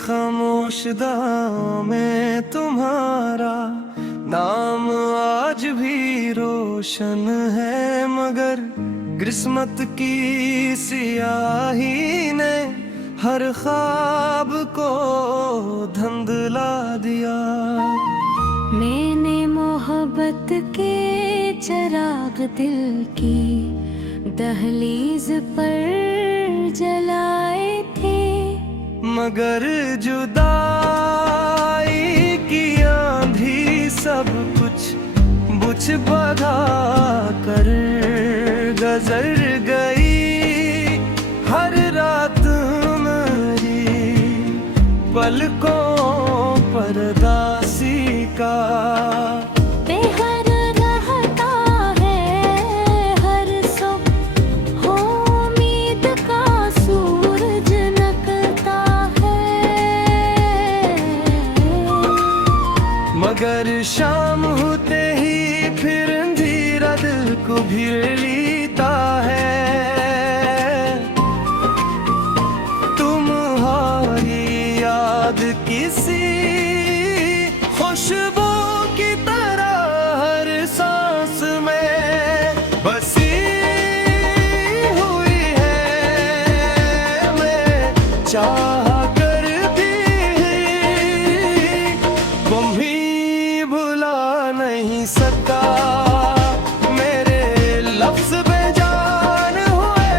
खामोश दुआओं में तुम्हारा नाम आज भी रोशन है, मगर किस्मत की सियाही ने हर ख्वाब को धुंधला दिया। मैंने मोहब्बत के चिराग दिल की दहलीज पर जलाए थे, मगर जुदाई की आंधी सब कुछ बुझ बधा कर गुजर गई। हर रात मेरी पलकों पर दासी का बेहर रहता है हर सुबह, हो उम्मीद का सूरज निकलता है, मगर शाम होते ही फिर अंधेरा दिल को घेर लेता है। तुम्हारी याद किसी खुशबू की तरह हर सांस में बसी हुई है। मैं चाह कर भी तुम ही भुला नहीं सका, मेरे लफ्ज बेजान हुए,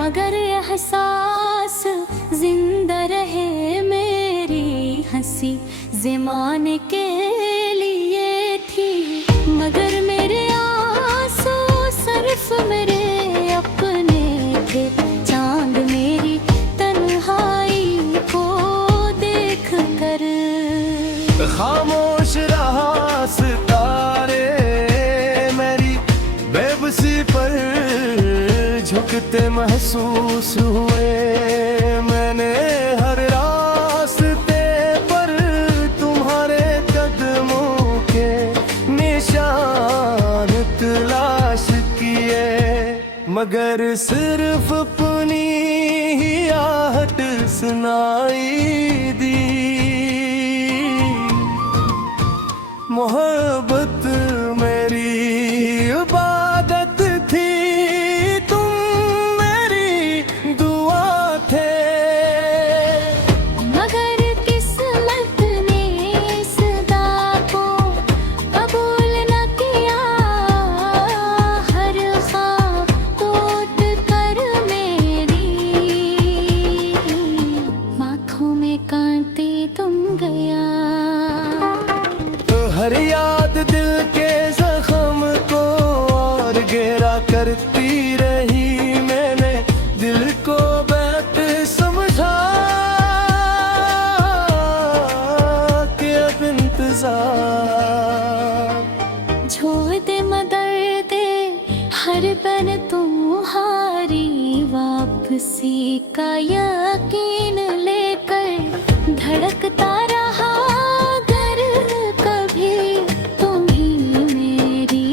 मगर एहसास जिंदा रहे मेरी हंसी ज़माने के लिए थी, मगर मेरे आंसू सिर्फ मेरे अपने थे। चांद मेरी तन्हाई को देख कर खामोश रहा सितारे मेरी बेबसी पर झुकते महसूस हुए। मैंने हर रास्ते पर तुम्हारे कदमों के निशान तलाश किए, मगर सिर्फ अपनी ही आहट सुनाई दी। मोहब्बत मेरी इबादत थी, तुम मेरी दुआ थे, मगर किस्मत ने सदा को कबूल न किया। हर ख्वाब टूट कर मेरी आँखों में कांटे तुम गया। हर याद दिल के जख्म को और गहरा करती रही। मैंने दिल को बैठ समझा कि अब इंतजार छोड़ दे मदर दे हर पल तुम्हारी वापसी का यकीन लेकर धड़कता रहा। अगर कभी तुम ही मेरी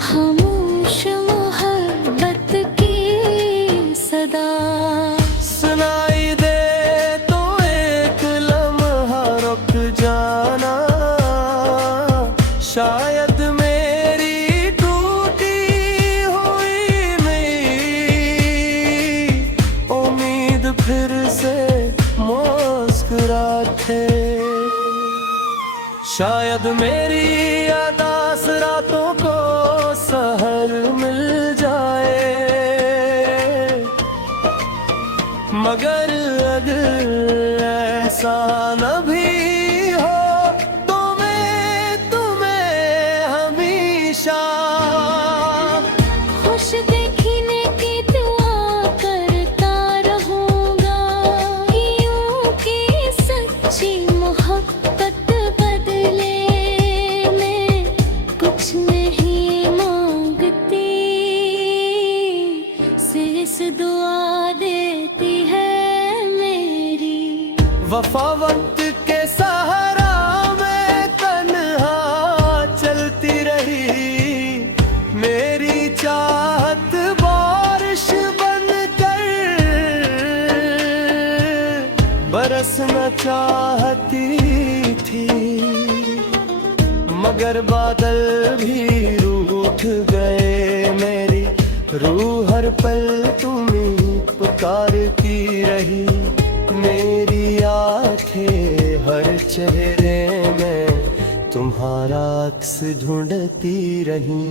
खामोश मोहब्बत की सदा सुनाई दे तो एक लम्हा रुक जाना। शायद मेरी टूटी हुई नई उम्मीद फिर से मुस्कुराते। शायद मेरी यादास रातों को सहर मिल जाए, मगर अगर ऐसा न भी हो तो मैं तुम्हें हमेशा खुश देखने की दुआ करता रहूंगा। यूं की सच्ची मोहब्बत बदले में कुछ नहीं मांगती, सिर्फ दुआ देती है मेरी। वफा वक्त के सहारा में तन्हा चलती रही। मेरी चाहत बारिश बन कर बरसना चाहती थी, मगर बादल भी रूठ गए। मेरी रूह हर पल तुम्हें पुकारती रही, मेरी आंखें हर चेहरे में तुम्हारा अक्स ढूंढती रही।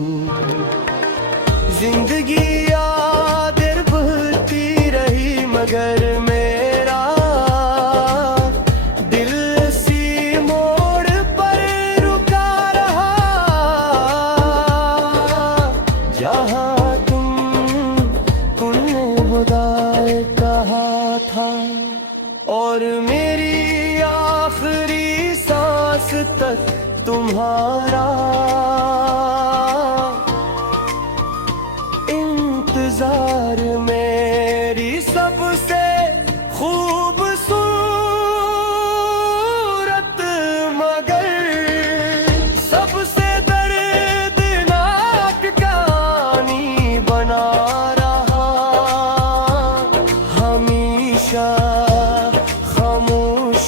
जिंदगी यादें बहती रही, मगर मेरा दिल सी मोड़ पर रुका रहा। जहाँ तुमने खुदाए कहा था, और मेरी आखिरी सांस तक तुम्हारा इंतजार। मेरी सबसे खूबसूरत मगर सबसे दर्दनाक कहानी बना रहा। हमेशा खामोश